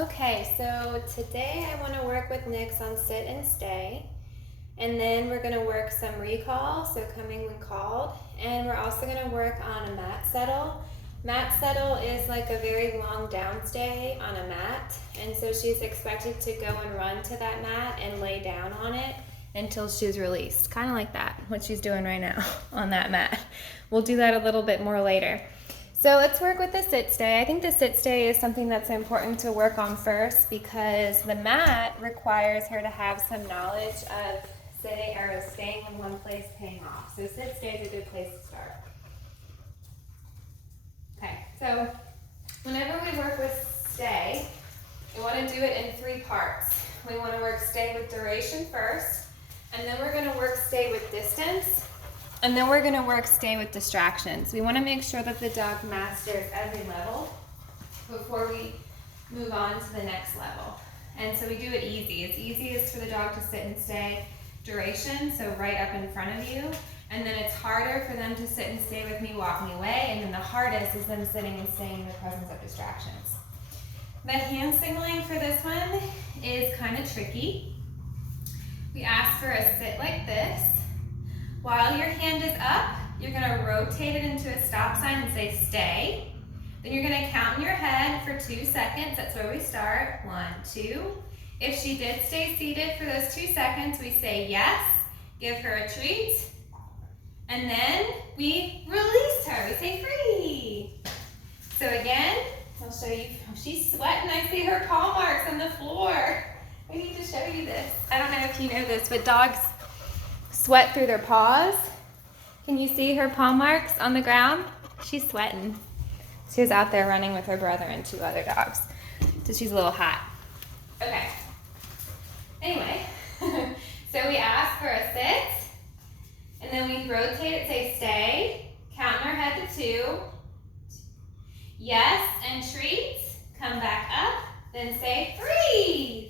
Okay, so today I want to work with Nyx on sit and stay. And then we're going to work some recall, so coming when called. And we're also going to work on a mat settle. Mat settle is like a very long downstay on a mat. And so she's expected to go and run to that mat and lay down on it until she's released. Kind of like that, what she's doing right now on that mat. We'll do that a little bit more later. So let's work with the sit stay. I think the sit stay is something that's important to work on first because the mat requires her to have some knowledge of sitting or staying in one place, paying off. So sit stay is a good place to start. Okay, so whenever we work with stay, we want to do it in 3 parts. We want to work stay with duration first, and then we're going to work stay with distance. And then we're going to work stay with distractions. We want to make sure that the dog masters every level before we move on to the next level. And so we do it easy. It's easiest for the dog to sit and stay duration, so right up in front of you. And then it's harder for them to sit and stay with me walking away. And then the hardest is them sitting and staying in the presence of distractions. The hand signaling for this one is kind of tricky. We ask for a sit like this. While your hand is up, you're going to rotate it into a stop sign and say stay. Then you're going to count in your head for 2 seconds. That's where we start. 1, 2. If she did stay seated for those 2 seconds, we say yes, give her a treat, and then we release her. We say free. So again, I'll show you. She's sweating. I see her paw marks on the floor. I need to show you this. I don't know if you know this, but dogs sweat through their paws. Can you see her paw marks on the ground? She's sweating. She was out there running with her brother and 2 other dogs. So she's a little hot. Okay. Anyway, so we ask for a sit, and then we rotate it, say stay, count in our head to 2, yes, and treat, come back up, then say free.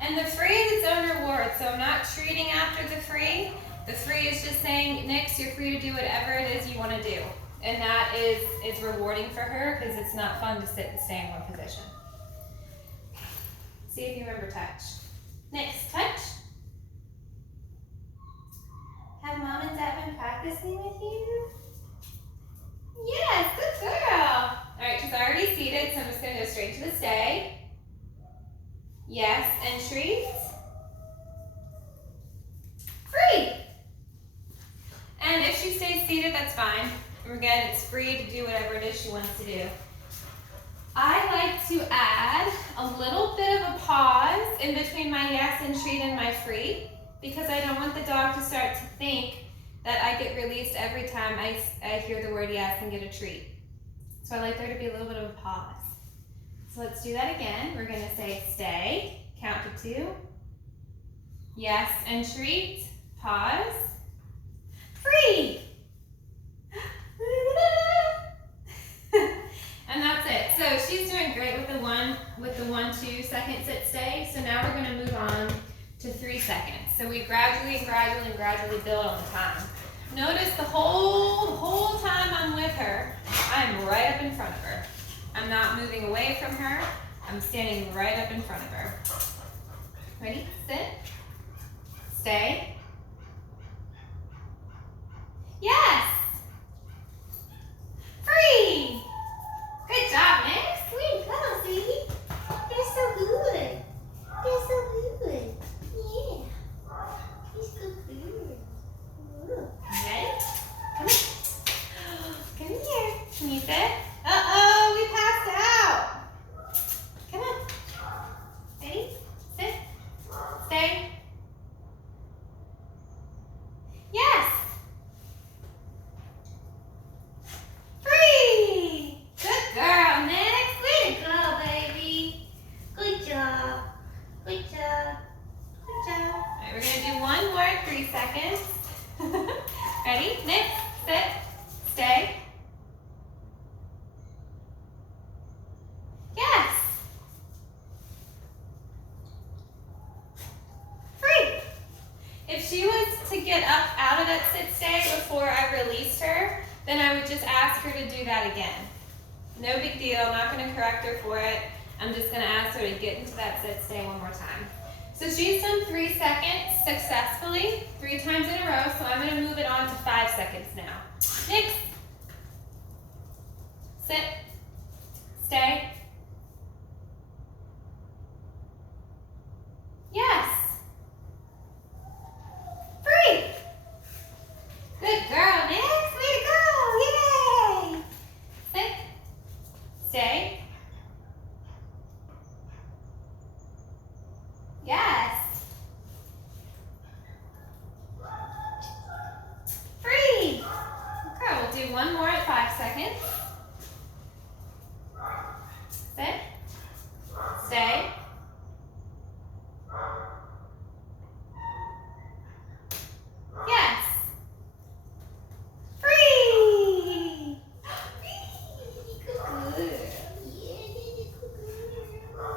And the free is its own reward, so I'm not treating after the free. The free is just saying, Nyx, you're free to do whatever it is you want to do. And that is rewarding for her because it's not fun to sit and stay in one position. See if you remember touch. Nyx, touch. Have Mom and Dad been practicing with you? Yes, good girl. All right, she's already seated, so I'm just going to go straight to the stay. Yes, and treat. Free. And if she stays seated, that's fine. Again, it's free to do whatever it is she wants to do. I like to add a little bit of a pause in between my yes and treat and my free because I don't want the dog to start to think that I get released every time I hear the word yes and get a treat. So I like there to be a little bit of a pause. So let's do that again. We're going to say stay, count to 2, yes and treat, pause, free. And that's it. So she's doing great with the 1, 2 second sit stay. So now we're going to move on to 3 seconds. So we gradually build on the time. Notice the whole time I'm with her, I'm right up in front of her. I'm not moving away from her. I'm standing right up in front of her. Ready? Sit. Stay. Yes. Free. Good job, Nyx. Way to go, sweetie. You're so good. You're so good. Yeah. You're so good. Ready? Come on. Come here. Can you sit? Uh-oh, we passed out. Come on. Ready? Sit. Stay. Yes. Free. Good girl, Nyx. Way to go, baby. Good job. Good job. Good job. All right, we're going to do one more 3 seconds. Ready? Nyx, sit, stay. Yes. Free. If she was to get up out of that sit stay before I released her, then I would just ask her to do that again. No big deal. I'm not going to correct her for it. I'm just gonna ask her to get into that sit stay one more time. So she's done 3 seconds successfully, 3 times in a row, so I'm gonna move it on to 5 seconds now. Nyx. Sit. Stay. Yes. Free. Good girl, Nyx. Way to go. Yay. Sit. Stay. Yes. Free. Okay, we'll do one more at 5 seconds. Sit. Stay. Yes. Free. Free. Good girl. Yeah, good girl.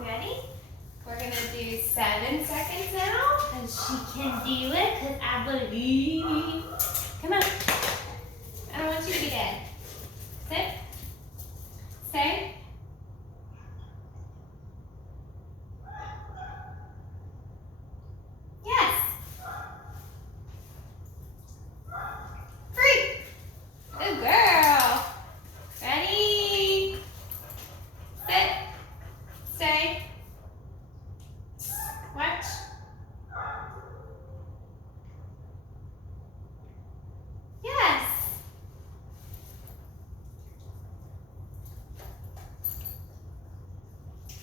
Ready? We're gonna do 7 seconds now, and she can do it because I believe. Come on. I don't want you to be dead. Sit. Stay. Yes. Free. Good girl. Ready? Sit. Stay. Watch. Yes.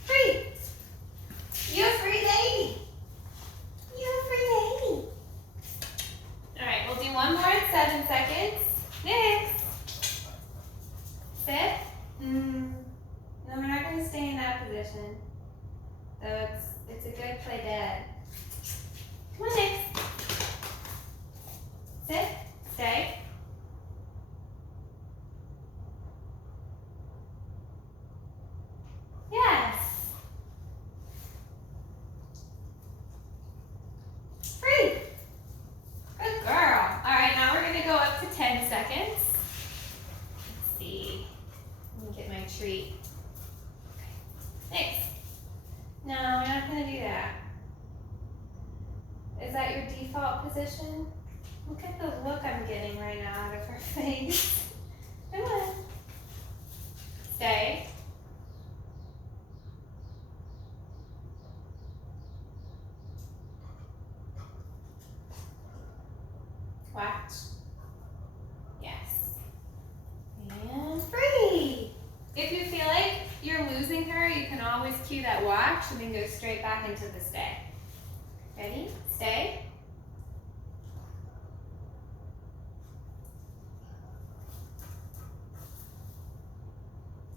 Free. You're a free lady. You're a free lady. All right, we'll do one more in 7 seconds. Next. Sit. No, we're not going to stay in that position. So it's a good play dead. Come on, next. Sit. Stay. Yes. Free. Good girl. All right, now we're going to go up to 10 seconds. Let's see. Let me get my treat. Thanks. No, we're not going to do that. Is that your default position? Look at the look I'm getting right now out of her face. Come on. Stay. Watch. Yes. And free. If you feel like you're losing her, you can always cue that watch and then go straight back into the stay. Ready? Stay.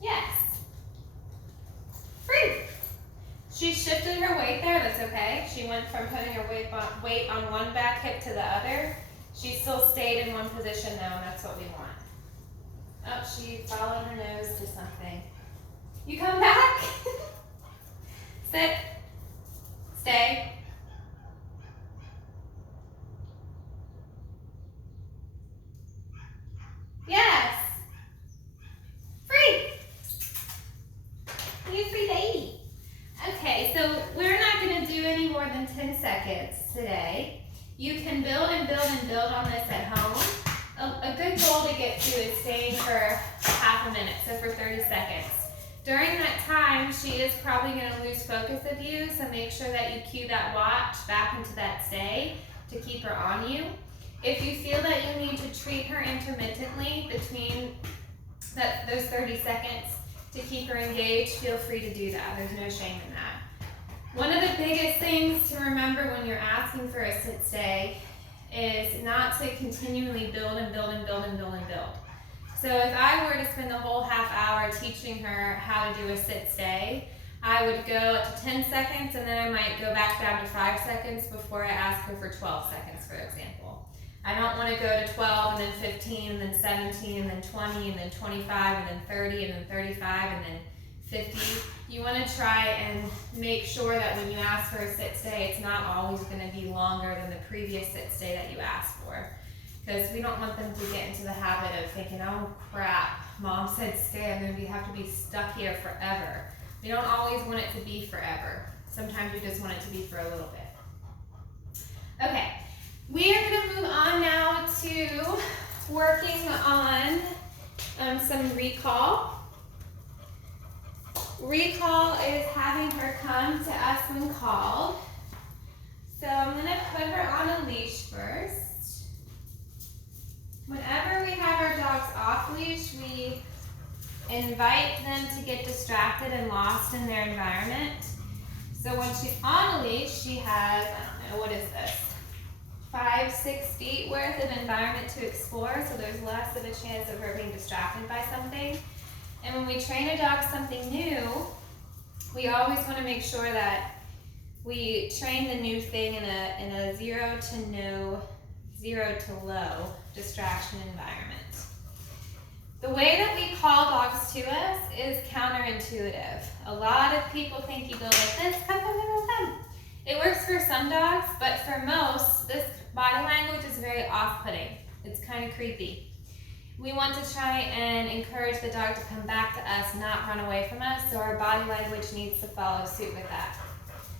Yes. Free. She shifted her weight there, that's okay. She went from putting her weight on one back hip to the other. She still stayed in one position though, and that's what we want. Oh, she followed her nose to something. You come back. Sit. Stay. Yes. Free. You free lady. Okay, so we're not going to do any more than 10 seconds today. You can build and build and build on this at home. A good goal to get to is staying for half a minute, so for 30 seconds. During that time, she is probably going to lose focus of you, so make sure that you cue that watch back into that stay to keep her on you. If you feel that you need to treat her intermittently between those 30 seconds to keep her engaged, feel free to do that. There's no shame in that. One of the biggest things to remember when you're asking for a sit stay is not to continually build and build and build and build and build. So if I were to spend the whole half hour teaching her how to do a sit stay, I would go up to 10 seconds and then I might go back down to 5 seconds before I ask her for 12 seconds, for example. I don't want to go to 12 and then 15 and then 17 and then 20 and then 25 and then 30 and then 35 and then 50. You want to try and make sure that when you ask for a sit stay, it's not always going to be longer than the previous sit stay that you asked for. because we don't want them to get into the habit of thinking, oh crap, mom said stay, I'm going to have to be stuck here forever. We don't always want it to be forever. Sometimes we just want it to be for a little bit. Okay, we are going to move on now to working on some recall. Recall is having her come to us when called. So I'm going to put her on a leash first. Whenever we have our dogs off leash, we invite them to get distracted and lost in their environment. So when she's on a leash, she has, I don't know, what is this? 5-6 feet worth of environment to explore, so there's less of a chance of her being distracted by something. And when we train a dog something new, we always want to make sure that we train the new thing in a zero to low distraction environment. The way that we call dogs to us is counterintuitive. A lot of people think you go like this, come, come, come, come. It works for some dogs, but for most, this body language is very off-putting. It's kind of creepy. We want to try and encourage the dog to come back to us, not run away from us, so our body language needs to follow suit with that.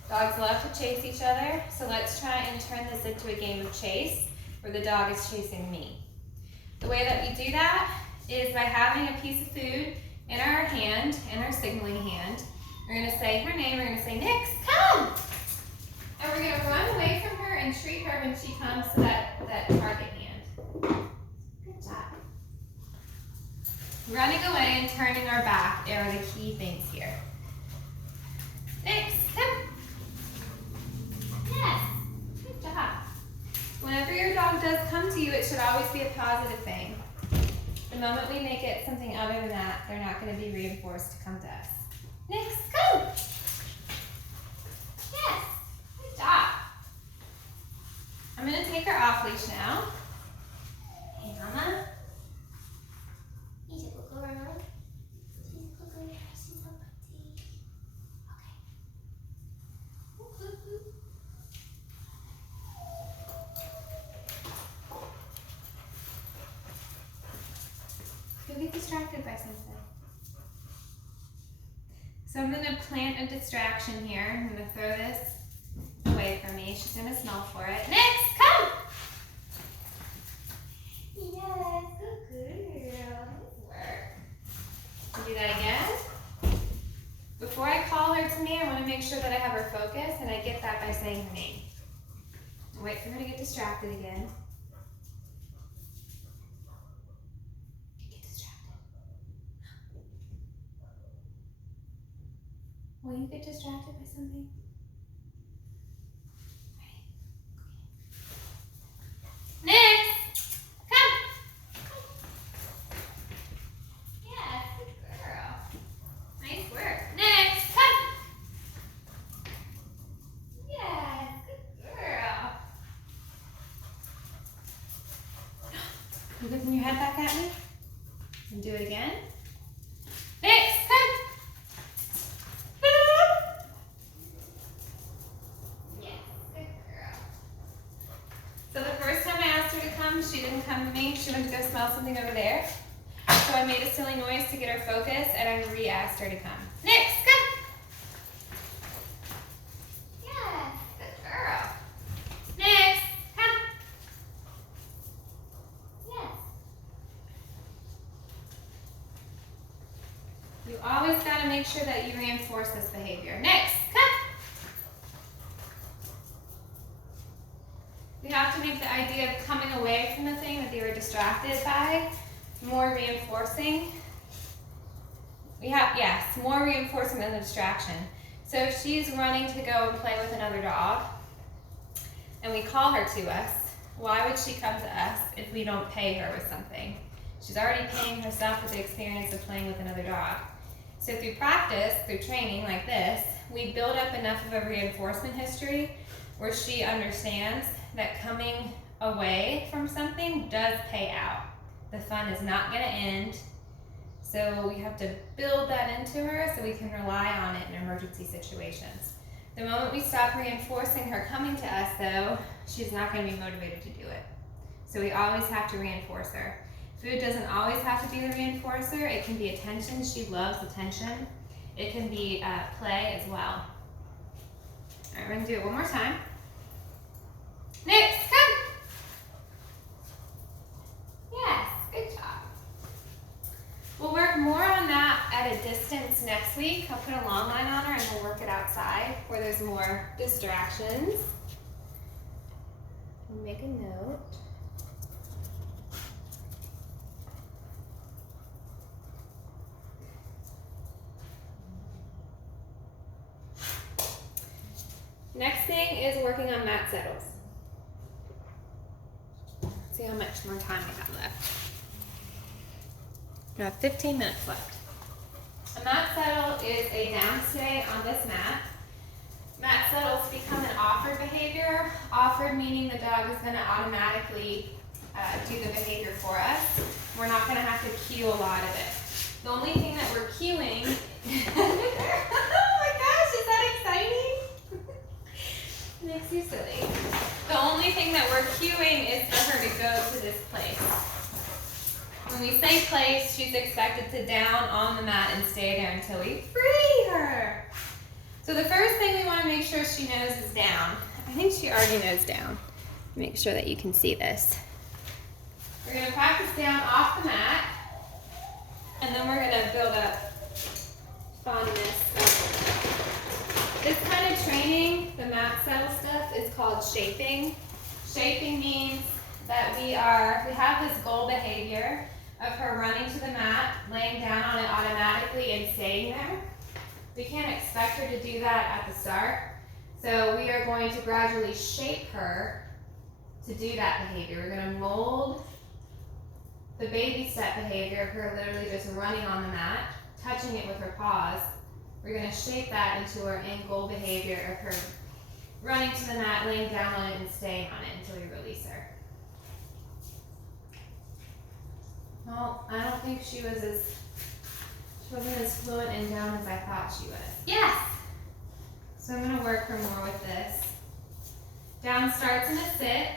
Dogs love to chase each other, so let's try and turn this into a game of chase where the dog is chasing me. The way that we do that is by having a piece of food in our hand, in our signaling hand. We're going to say her name, we're going to say, Nyx, come! And we're going to run away from her and treat her when she comes to that target hand. Good job. Running away and turning our back are the key things here. Nyx, come! Yes, good job. Whenever your dog does come to you, it should always be a positive thing. The moment we make it something other than that, they're not going to be reinforced to come to us. Nyx, come! Yes, good job. I'm going to take her off leash now. Hey, Mama. He's a good girl. She's a good girl. She's so pretty. Okay. You'll get distracted by something. So I'm going to plant a distraction here. I'm going to throw this away from me. She's going to smell for it. Nyx, come! Yes, good girl. Nice work. Do that again. Before I call her to me, I want to make sure that I have her focus, and I get that by saying her name. Wait for her to get distracted again. Will you get distracted by something? Ready? Okay. Nyx! Come! Yes, good girl. Nice work. Nyx, come! Yes, good girl. You looking your head back at me? And do it again. Nyx, come! She didn't come to me. She went to go smell something over there. So I made a silly noise to get her focus, and I re-asked her to come. Nyx, come! Yes, good girl. Nyx, come! Yes. You always got to make sure that you reinforce this behavior. Nyx, come! We have to make the idea of coming away from the thing that they were distracted by more reinforcing. More reinforcing than the distraction. So if she's running to go and play with another dog, and we call her to us, why would she come to us if we don't pay her with something? She's already paying herself with the experience of playing with another dog. So through practice, through training like this, we build up enough of a reinforcement history where she understands that coming away from something does pay out. The fun is not going to end. So we have to build that into her so we can rely on it in emergency situations. The moment we stop reinforcing her coming to us, though, she's not going to be motivated to do it. So we always have to reinforce her. Food doesn't always have to be the reinforcer. It can be attention. She loves attention. It can be play as well. All right, we're gonna do it one more time. Nyx, come. Yes, good job. We'll work more on that at a distance next week. I'll put a long line on her and we'll work it outside where there's more distractions. We'll make a note. Next thing is working on mat settles. See how much more time we have left. We have 15 minutes left. A mat settle is a downstay on this mat. Mat settles become an offered behavior. Offered meaning the dog is going to automatically do the behavior for us. We're not going to have to cue a lot of it. The only thing that we're cueing oh my gosh, is that exciting? Makes you silly. The only thing that we're cueing is for her to go to this place. When we say place, she's expected to down on the mat and stay there until we free her. So the first thing we want to make sure she knows is down. I think she already knows down. Make sure that you can see this. We're going to practice down off the mat, and then we're going to build up fondness. This kind of training, the mat settle stuff, is called shaping. Shaping means that we have this goal behavior of her running to the mat, laying down on it automatically and staying there. We can't expect her to do that at the start. So we are going to gradually shape her to do that behavior. We're going to mold the baby step behavior of her literally just running on the mat, touching it with her paws. We're going to shape that into our end goal behavior of her running to the mat, laying down on it, and staying on it until we release her. Well, I don't think she wasn't as fluent and down as I thought she was. Yes! So I'm going to work her more with this. Down starts in a sit,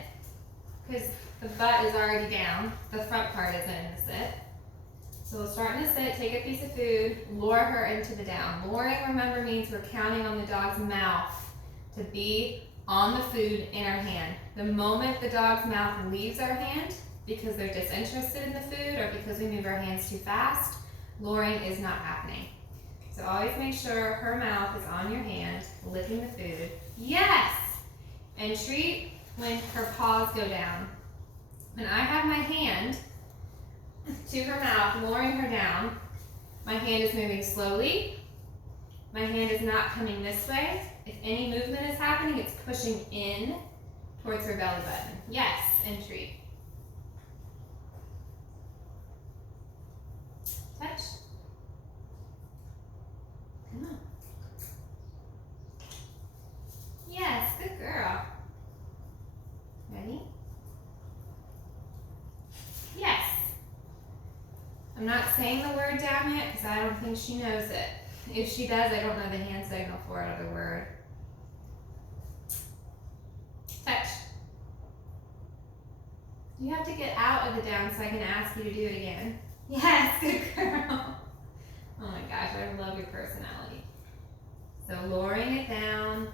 because the butt is already down. The front part isn't in the sit. So we'll start in a sit, take a piece of food, lure her into the down. Luring, remember, means we're counting on the dog's mouth to be on the food in our hand. The moment the dog's mouth leaves our hand, because they're disinterested in the food or because we move our hands too fast, luring is not happening. So always make sure her mouth is on your hand, licking the food. Yes! And treat when her paws go down. When I have my hand to her mouth, luring her down, my hand is moving slowly. My hand is not coming this way. If any movement is happening, it's pushing in towards her belly button. Yes, and treat. Touch. Come on. Yes, good girl. Ready? Yes. I'm not saying the word down yet because I don't think she knows it. If she does, I don't know the hand signal for it or the word. Touch. You have to get out of the down so I can ask you to do it again. Yes, good girl. Oh my gosh, I love your personality. So luring it down.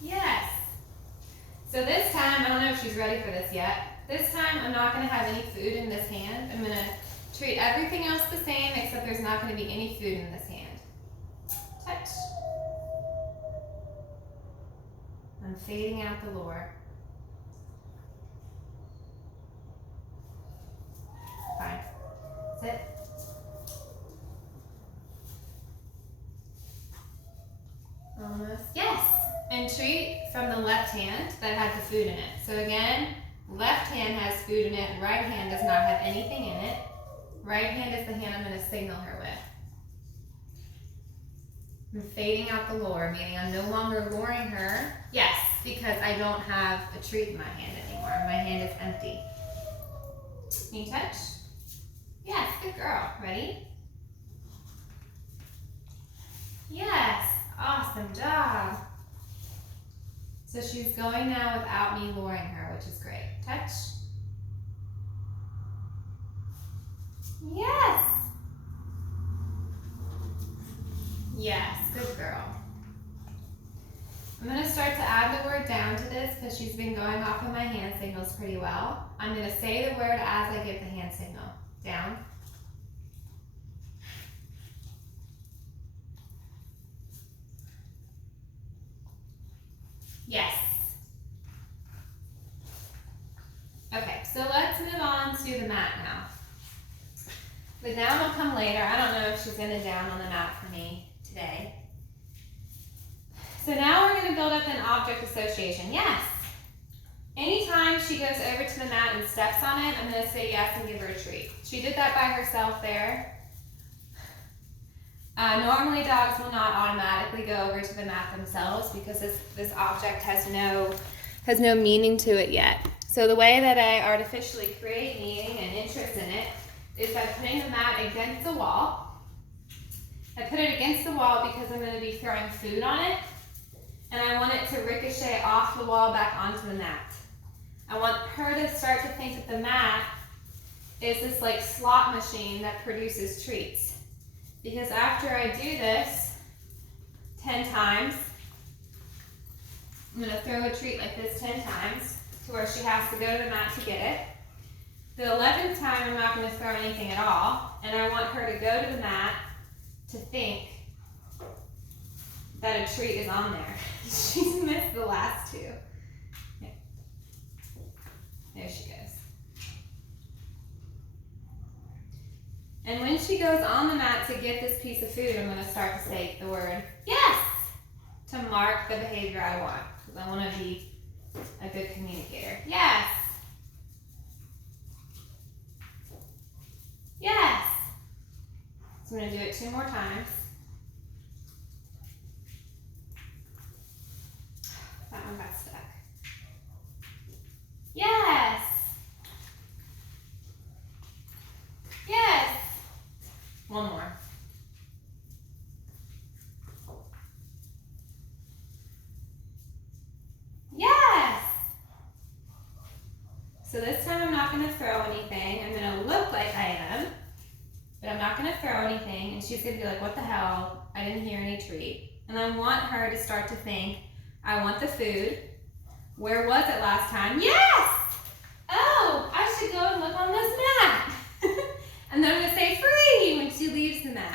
Yes. So this time, I don't know if she's ready for this yet. This time, I'm not going to have any food in this hand. I'm going to treat everything else the same, except there's not going to be any food in this hand. Touch. I'm fading out the lure. Fine. Sit. Almost. Yes. And treat from the left hand that had the food in it. So again, left hand has food in it. Right hand does not have anything in it. Right hand is the hand I'm going to signal her with. I'm fading out the lure, meaning I'm no longer luring her. Yes, because I don't have a treat in my hand anymore. My hand is empty. Can you touch? Yes, good girl. Ready? Yes, awesome job. So she's going now without me luring her, which is great. Touch. Yes. Yes, good girl. I'm going to start to add the word down to this because she's been going off of my hand signals pretty well. I'm going to say the word as I give the hand signal. Down. Yes. Okay, so let's move on to the mat now. The down will come later. I don't know if she's going to down on the mat for me today. So now we're going to build up an object association. Yes. Anytime she goes over to the mat and steps on it, I'm going to say yes and give her a treat. She did that by herself there. Normally dogs will not automatically go over to the mat themselves because this object has no meaning to it yet. So the way that I artificially create meaning and interest in it is by putting the mat against the wall. I put it against the wall because I'm going to be throwing food on it, and I want it to ricochet off the wall back onto the mat. I want her to start to think that the mat is this like slot machine that produces treats. Because after I do this 10 times, I'm going to throw a treat like this 10 times to where she has to go to the mat to get it. The 11th time, I'm not going to throw anything at all, and I want her to go to the mat to think that a treat is on there. She's missed the last two. Yeah. There she goes. And when she goes on the mat to get this piece of food, I'm going to start to say the word yes to mark the behavior I want, because I want to be a good communicator. Yes. Yes. So I'm going to do it 2 more times. That one got stuck. Yes. Yes. One more. Yes. So this time I'm not going to throw anything. I'm going to look like I am, but I'm not going to throw anything. And she's going to be like, what the hell? I didn't hear any treat. And I want her to start to think, I want the food. Where was it last time? Yes! Oh, I should go and look on this mat. And then I'm going to say free when she leaves the mat.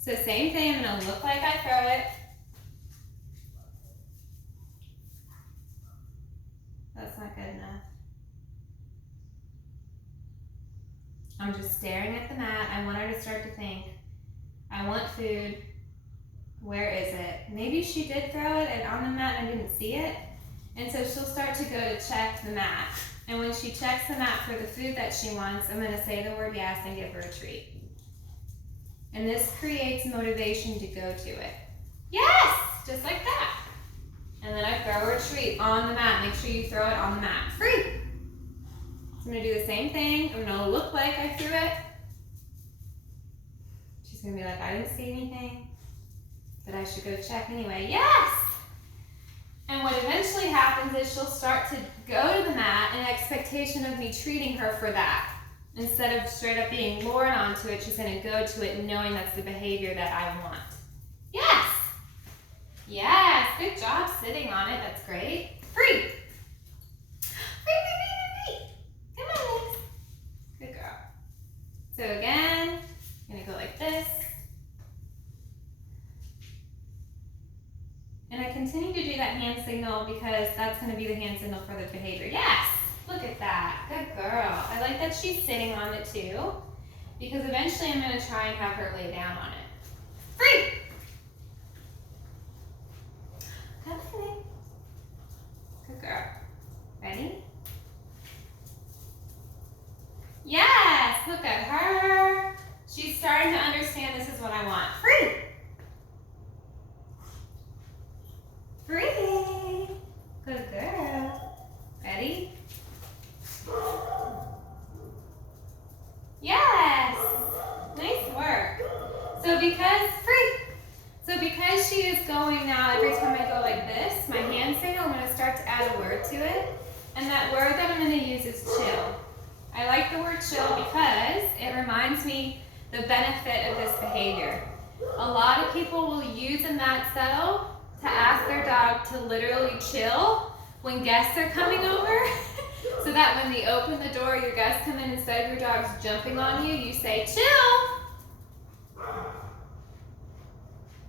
So same thing, I'm going to look like I throw it. That's not good enough. I'm just staring at the mat. I want her to start to think, I want food. Where is it? Maybe she did throw it and on the mat and I didn't see it. And so she'll start to go to check the mat. And when she checks the mat for the food that she wants, I'm going to say the word yes and give her a treat. And this creates motivation to go to it. Yes! Just like that. And then I throw her a treat on the mat. Make sure you throw it on the mat. Free! So I'm going to do the same thing. I'm going to look like I threw it. She's going to be like, I didn't see anything, but I should go check anyway. Yes! And what eventually happens is she'll start to go to the mat in expectation of me treating her for that. Instead of straight up being lured onto it, she's going to go to it knowing that's the behavior that I want. Yes! Yes! Good job sitting on it. That's great. Free! Free, free, free, free, free! Come on, Nyx. Good girl. So again, I'm going to go like this. And I continue to do that hand signal because that's going to be the hand signal for the behavior. Yes! Look at that. Good girl. I like that she's sitting on it too, because eventually I'm going to try and have her lay down on it. Free! Come on. Good girl. Ready? Yes! Look at her. She's starting to understand this is what I want. Free! Free! Good girl. Ready? Yes! Nice work. So So because she is going now, every time I go like this, my hand signal, I'm going to start to add a word to it. And that word that I'm going to use is chill. I like the word chill because it reminds me the benefit of this behavior. A lot of people will use a mat settle to ask their dog to literally chill when guests are coming over. So that when they open the door, your guests come in, instead of your dog's jumping on you, you say, chill.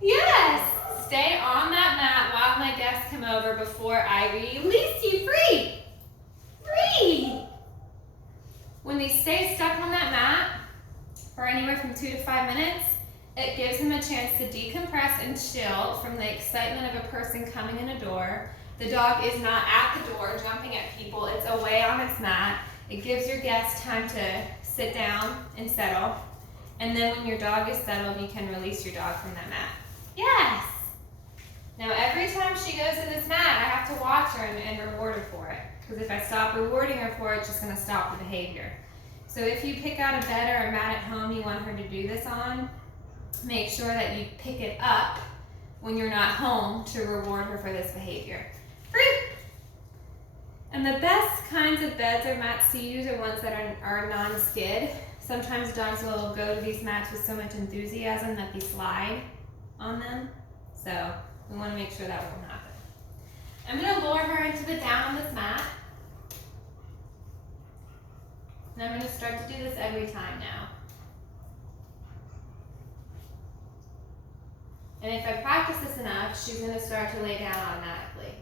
Yes. Stay on that mat while my guests come over before I release you. Free. Free. When they stay stuck on that mat for anywhere from 2 to 5 minutes, it gives them a chance to decompress and chill from the excitement of a person coming in a door. The dog is not at the door jumping at people, it's away on its mat. It gives your guest time to sit down and settle. And then when your dog is settled, you can release your dog from that mat. Yes! Now every time she goes to this mat, I have to watch her and reward her for it. Because if I stop rewarding her for it, it's just going to stop the behavior. So if you pick out a bed or a mat at home you want her to do this on, make sure that you pick it up when you're not home to reward her for this behavior. Free! And the best kinds of beds or mats to use are ones that are non-skid. Sometimes dogs will go to these mats with so much enthusiasm that they slide on them. So we want to make sure that won't happen. I'm going to lure her into the down on this mat. And I'm going to start to do this every time now. And if I practice this enough, she's going to start to lay down automatically.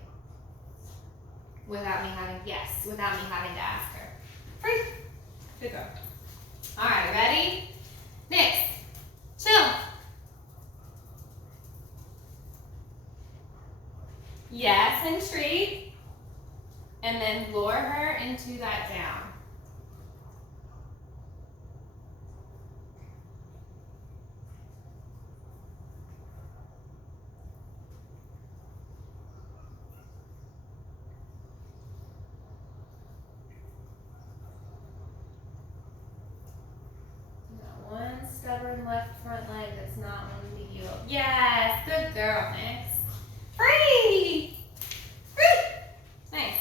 Without me having to ask her. Free. Good girl. All right, ready? Nyx, chill. Yes, and treat. And then lure her into that down. One stubborn left front leg that's not wanting to yield. Yes, good girl, Nyx. Free! Free! Nice.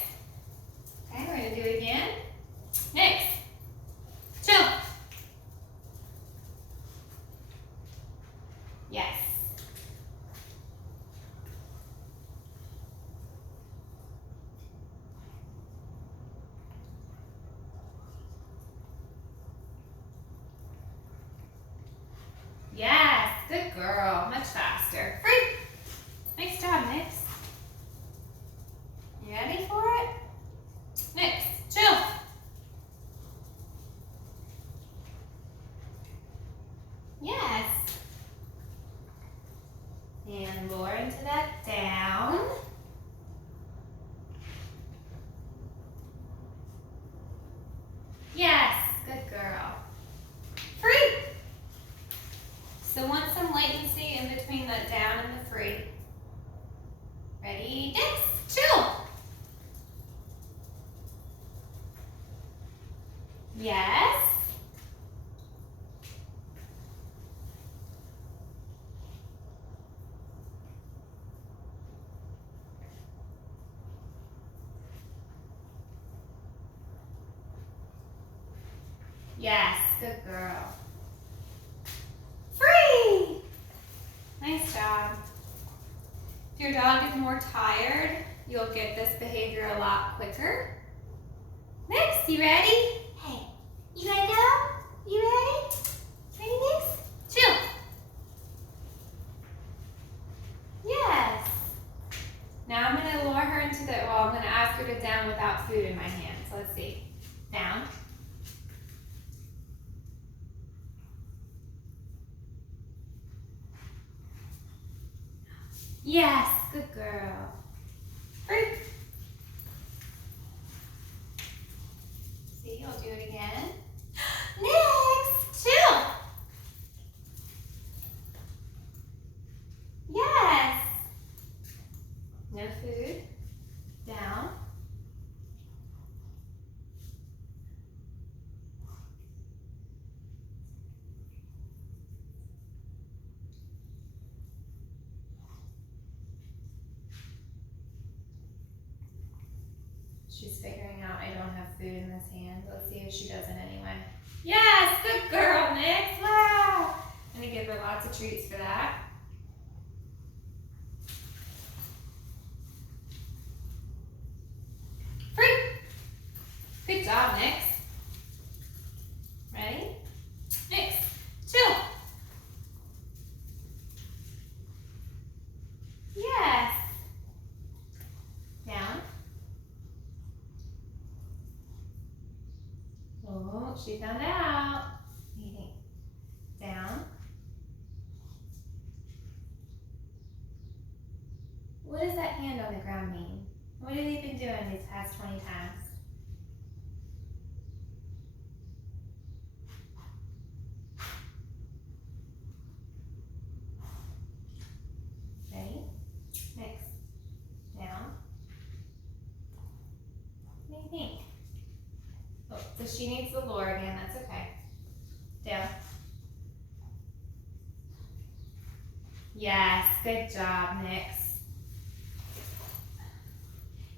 Okay, we're going to do it again. Nyx. Chill. Yes. Yes, good girl. Much faster. Free. Nice job, Nyx. You ready for it? Nyx, chill. Yes. And lure into that down. Yes, good girl. Free. So want some latency in between that down and the free. Ready? Nyx, chill. Yes. Yes, good girl. Free! Nice job. If your dog is more tired, you'll get this behavior a lot quicker. Nyx, you ready? Hey, you ready to go? You ready? Ready, Nyx? Chill. Yes. Now I'm going to lure her into the, I'm going to ask her to down without food in my hand. So let's see. Down. Yes, good girl. Free. See, I'll do it again. Nyx, chill. Yes. No food. Down. She's figuring out I don't have food in this hand. Let's see if she does it anyway. Yes, good girl, Nyx. Wow. I'm gonna give her lots of treats for that. Free. Good job, Nyx. Ready? Nyx, chill. Yes. Down. Oh, she found out. What do you think? Down. What does that hand on the ground mean? What have you been doing these past 20 times? Ready? Next. Down. What do you think? Oh, so she needs the lure again, that's okay. Down. Yes, good job, Nyx.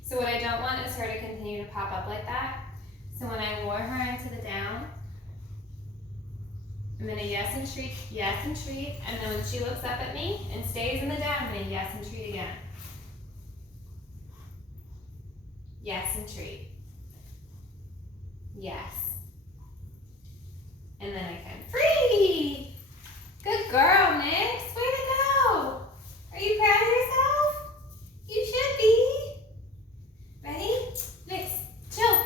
So what I don't want is her to continue to pop up like that. So when I lure her into the down, I'm gonna yes and treat, and then when she looks up at me and stays in the down, I'm gonna yes and treat again. Yes and treat. Yes. And then I can free! Good girl, Nyx. Way to go! Are you proud of yourself? You should be. Ready? Nyx, chill.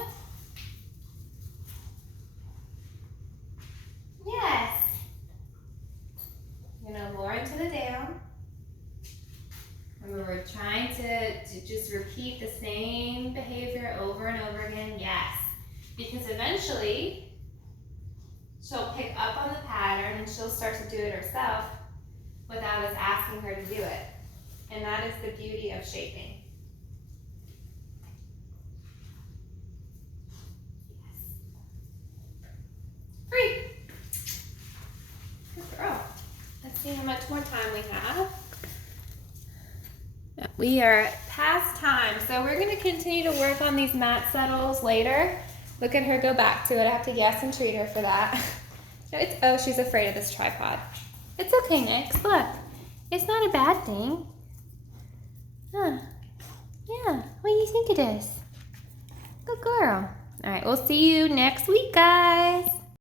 Yes. I'm gonna lure into the down. Remember, we're trying to just repeat the same behavior over and over again. Yes. Because eventually, she'll pick up on the pattern and she'll start to do it herself without us asking her to do it. And that is the beauty of shaping. Free. Good girl. Let's see how much more time we have. We are past time, so we're going to continue to work on these mat settles later. Look at her go back to it. I have to yes and treat her for that. Oh, she's afraid of this tripod. It's okay, Nyx. Look, it's not a bad thing. Huh. Yeah, what do you think it is? Good girl. All right, we'll see you next week, guys.